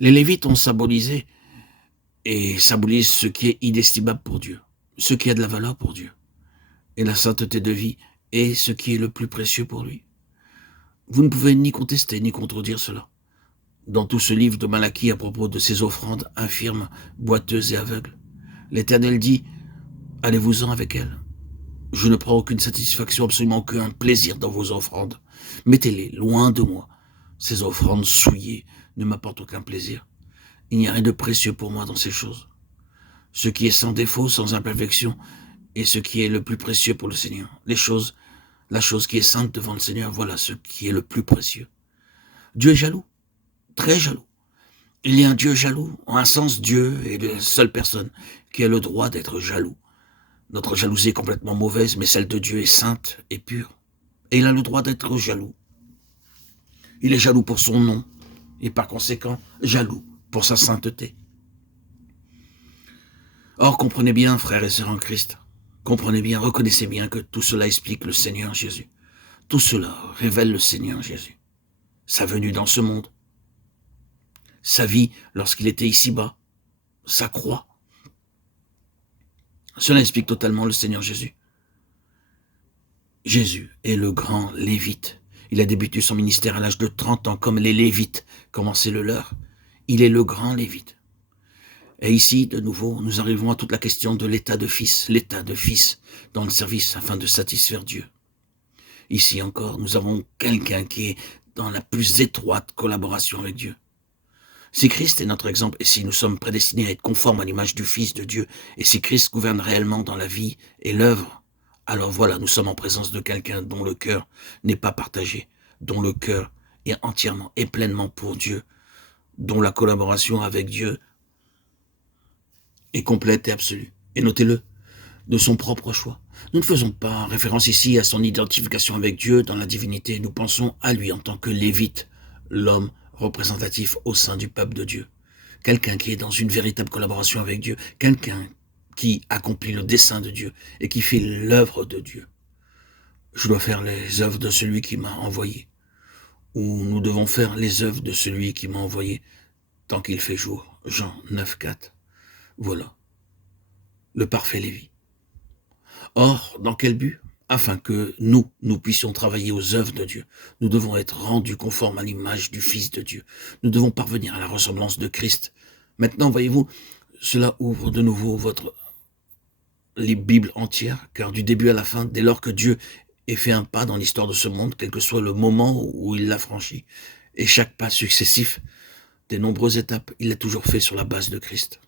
Les Lévites ont symbolisé et symbolisent ce qui est inestimable pour Dieu, ce qui a de la valeur pour Dieu, et la sainteté de vie est ce qui est le plus précieux pour lui. Vous ne pouvez ni contester ni contredire cela. Dans tout ce livre de Malachie à propos de ces offrandes infirmes, boiteuses et aveugles, l'Éternel dit « Allez-vous-en avec elles. Je ne prends aucune satisfaction, absolument aucun plaisir dans vos offrandes. Mettez-les loin de moi. Ces offrandes souillées ne m'apportent aucun plaisir. Il n'y a rien de précieux pour moi dans ces choses. Ce qui est sans défaut, sans imperfection, est ce qui est le plus précieux pour le Seigneur. La chose qui est sainte devant le Seigneur, voilà ce qui est le plus précieux. Dieu est jaloux, très jaloux. Il y a un Dieu jaloux. En un sens, Dieu est la seule personne qui a le droit d'être jaloux. Notre jalousie est complètement mauvaise, mais celle de Dieu est sainte et pure. Et il a le droit d'être jaloux. Il est jaloux pour son nom, et par conséquent, jaloux pour sa sainteté. Or, comprenez bien, frères et sœurs en Christ, comprenez bien, reconnaissez bien que tout cela explique le Seigneur Jésus. Tout cela révèle le Seigneur Jésus. Sa venue dans ce monde, sa vie lorsqu'il était ici-bas, sa croix. Cela explique totalement le Seigneur Jésus. Jésus est le grand Lévite. Il a débuté son ministère à l'âge de 30 ans, comme les Lévites commençaient le leur. Il est le grand Lévite. Et ici, de nouveau, nous arrivons à toute la question de l'état de fils dans le service afin de satisfaire Dieu. Ici encore, nous avons quelqu'un qui est dans la plus étroite collaboration avec Dieu. Si Christ est notre exemple, et si nous sommes prédestinés à être conformes à l'image du Fils de Dieu, et si Christ gouverne réellement dans la vie et l'œuvre, alors voilà, nous sommes en présence de quelqu'un dont le cœur n'est pas partagé, dont le cœur est entièrement et pleinement pour Dieu, dont la collaboration avec Dieu est complète et absolue. Et notez-le, de son propre choix. Nous ne faisons pas référence ici à son identification avec Dieu dans la divinité, nous pensons à lui en tant que Lévite, l'homme représentatif au sein du peuple de Dieu. Quelqu'un qui est dans une véritable collaboration avec Dieu, quelqu'un qui accomplit le dessein de Dieu et qui fait l'œuvre de Dieu. Je dois faire les œuvres de celui qui m'a envoyé, ou nous devons faire les œuvres de celui qui m'a envoyé tant qu'il fait jour. Jean 9,4. Voilà, le parfait Lévi. Or, dans quel but ? Afin que nous puissions travailler aux œuvres de Dieu. Nous devons être rendus conformes à l'image du Fils de Dieu. Nous devons parvenir à la ressemblance de Christ. Maintenant, voyez-vous, cela ouvre de nouveau votre Bible entière, car du début à la fin, dès lors que Dieu ait fait un pas dans l'histoire de ce monde, quel que soit le moment où il l'a franchi, et chaque pas successif, des nombreuses étapes, il l'a toujours fait sur la base de Christ.